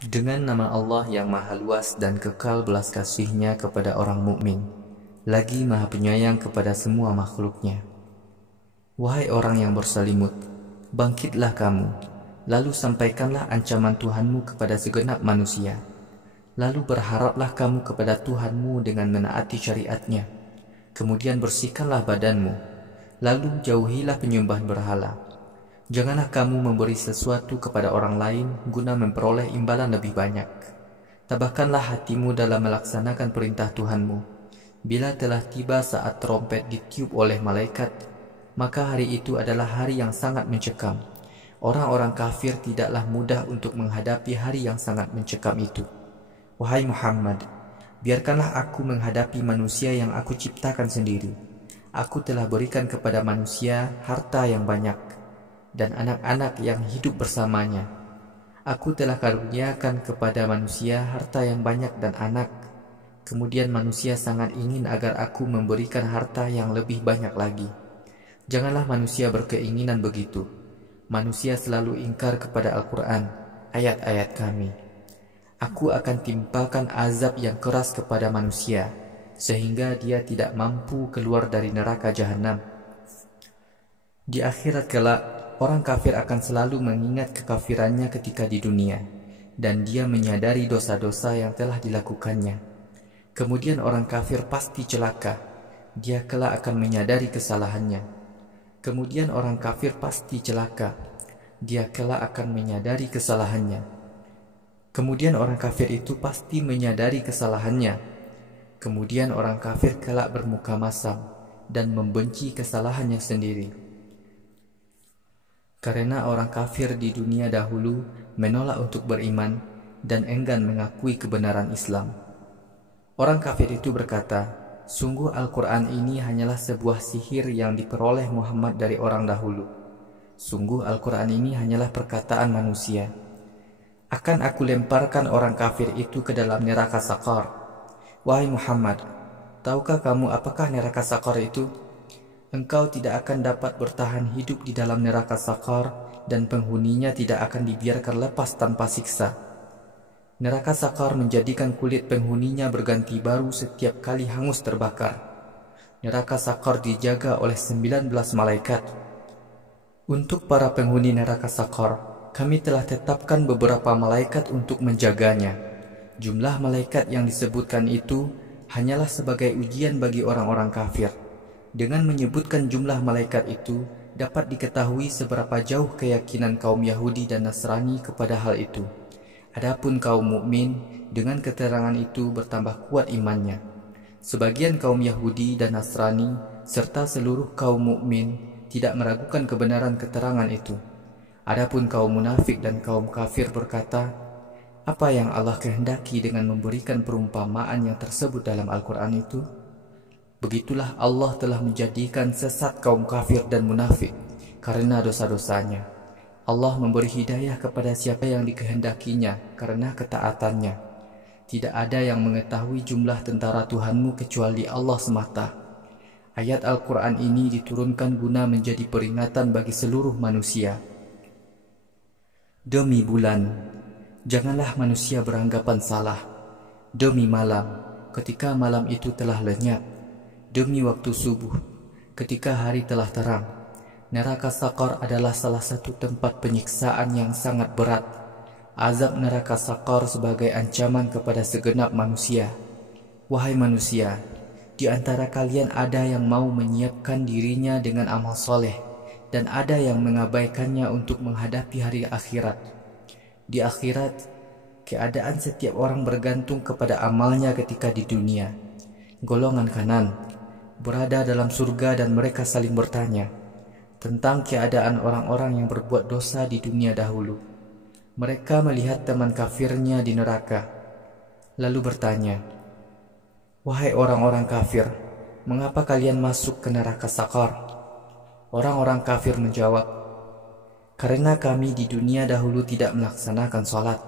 Dengan nama Allah yang maha luas dan kekal belas kasih-Nya kepada orang mukmin, lagi maha penyayang kepada semua makhluknya. Wahai orang yang berselimut, bangkitlah kamu, lalu sampaikanlah ancaman Tuhanmu kepada segenap manusia. Lalu berharaplah kamu kepada Tuhanmu dengan menaati syariatnya. Kemudian bersihkanlah badanmu, lalu jauhilah penyembahan berhala. Janganlah kamu memberi sesuatu kepada orang lain guna memperoleh imbalan lebih banyak. Tabahkanlah hatimu dalam melaksanakan perintah Tuhanmu. Bila telah tiba saat trompet ditiup oleh malaikat, maka hari itu adalah hari yang sangat mencekam. Orang-orang kafir tidaklah mudah untuk menghadapi hari yang sangat mencekam itu. Wahai Muhammad, biarkanlah aku menghadapi manusia yang aku ciptakan sendiri. Aku telah berikan kepada manusia harta yang banyak dan anak-anak yang hidup bersamanya. Aku telah karuniakan kepada manusia harta yang banyak dan anak. Kemudian manusia sangat ingin agar aku memberikan harta yang lebih banyak lagi. Janganlah manusia berkeinginan begitu. Manusia selalu ingkar kepada Al-Quran, ayat-ayat kami. Aku akan timpakan azab yang keras kepada manusia, sehingga dia tidak mampu keluar dari neraka jahanam. Di akhirat kelak, orang kafir akan selalu mengingat kekafirannya ketika di dunia, dan dia menyadari dosa-dosa yang telah dilakukannya. Kemudian orang kafir pasti celaka, dia kelak akan menyadari kesalahannya. Kemudian orang kafir pasti celaka, dia kelak akan menyadari kesalahannya. Kemudian orang kafir itu pasti menyadari kesalahannya. Kemudian orang kafir kelak bermuka masam dan membenci kesalahannya sendiri. Karena orang kafir di dunia dahulu menolak untuk beriman dan enggan mengakui kebenaran Islam. Orang kafir itu berkata, sungguh Al-Quran ini hanyalah sebuah sihir yang diperoleh Muhammad dari orang dahulu. Sungguh Al-Quran ini hanyalah perkataan manusia. Akan aku lemparkan orang kafir itu ke dalam neraka Saqar. Wahai Muhammad, tahukah kamu apakah neraka Saqar itu? Engkau tidak akan dapat bertahan hidup di dalam neraka Saqar dan penghuninya tidak akan dibiarkan lepas tanpa siksa. Neraka Saqar menjadikan kulit penghuninya berganti baru setiap kali hangus terbakar. Neraka Saqar dijaga oleh 19 malaikat. Untuk para penghuni neraka Saqar, kami telah tetapkan beberapa malaikat untuk menjaganya. Jumlah malaikat yang disebutkan itu hanyalah sebagai ujian bagi orang-orang kafir. Dengan menyebutkan jumlah malaikat itu, dapat diketahui seberapa jauh keyakinan kaum Yahudi dan Nasrani kepada hal itu. Adapun kaum mukmin, dengan keterangan itu bertambah kuat imannya. Sebagian kaum Yahudi dan Nasrani serta seluruh kaum mukmin tidak meragukan kebenaran keterangan itu. Adapun kaum munafik dan kaum kafir berkata, apa yang Allah kehendaki dengan memberikan perumpamaan yang tersebut dalam Al-Quran itu? Begitulah Allah telah menjadikan sesat kaum kafir dan munafik karena dosa-dosanya. Allah memberi hidayah kepada siapa yang dikehendakinya karena ketaatannya. Tidak ada yang mengetahui jumlah tentara Tuhanmu kecuali Allah semata. Ayat Al-Quran ini diturunkan guna menjadi peringatan bagi seluruh manusia. Demi bulan, janganlah manusia beranggapan salah. Demi malam, ketika malam itu telah lenyap. Demi waktu subuh, ketika hari telah terang. Neraka Saqar adalah salah satu tempat penyiksaan yang sangat berat. Azab neraka Saqar sebagai ancaman kepada segenap manusia. Wahai manusia, di antara kalian ada yang mau menyiapkan dirinya dengan amal soleh, dan ada yang mengabaikannya untuk menghadapi hari akhirat. Di akhirat, keadaan setiap orang bergantung kepada amalnya ketika di dunia. Golongan kanan berada dalam surga dan mereka saling bertanya tentang keadaan orang-orang yang berbuat dosa di dunia dahulu. Mereka melihat teman kafirnya di neraka, lalu bertanya, wahai orang-orang kafir, mengapa kalian masuk ke neraka Saqar? Orang-orang kafir menjawab, karena kami di dunia dahulu tidak melaksanakan sholat.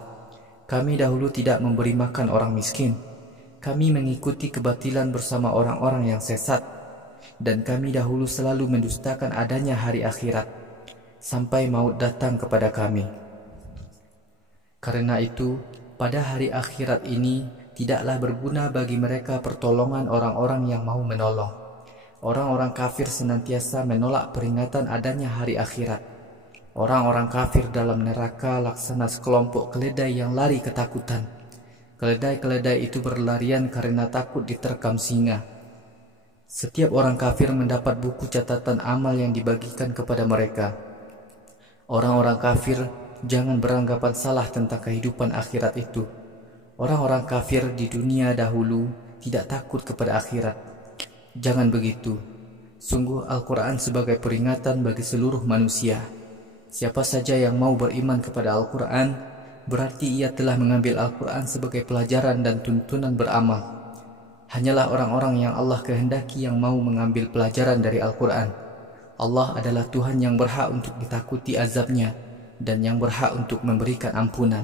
Kami dahulu tidak memberi makan orang miskin. Kami mengikuti kebatilan bersama orang-orang yang sesat. Dan kami dahulu selalu mendustakan adanya hari akhirat, sampai maut datang kepada kami. Karena itu, pada hari akhirat ini tidaklah berguna bagi mereka pertolongan orang-orang yang mau menolong. Orang-orang kafir senantiasa menolak peringatan adanya hari akhirat. Orang-orang kafir dalam neraka laksana sekelompok keledai yang lari ketakutan. Keledai-keledai itu berlarian karena takut diterkam singa. Setiap orang kafir mendapat buku catatan amal yang dibagikan kepada mereka. Orang-orang kafir jangan beranggapan salah tentang kehidupan akhirat itu. Orang-orang kafir di dunia dahulu tidak takut kepada akhirat. Jangan begitu. Sungguh Al-Quran sebagai peringatan bagi seluruh manusia. Siapa saja yang mau beriman kepada Al-Quran, berarti ia telah mengambil Al-Quran sebagai pelajaran dan tuntunan beramal. Hanyalah orang-orang yang Allah kehendaki yang mau mengambil pelajaran dari Al-Quran. Allah adalah Tuhan yang berhak untuk ditakuti azabnya dan yang berhak untuk memberikan ampunan.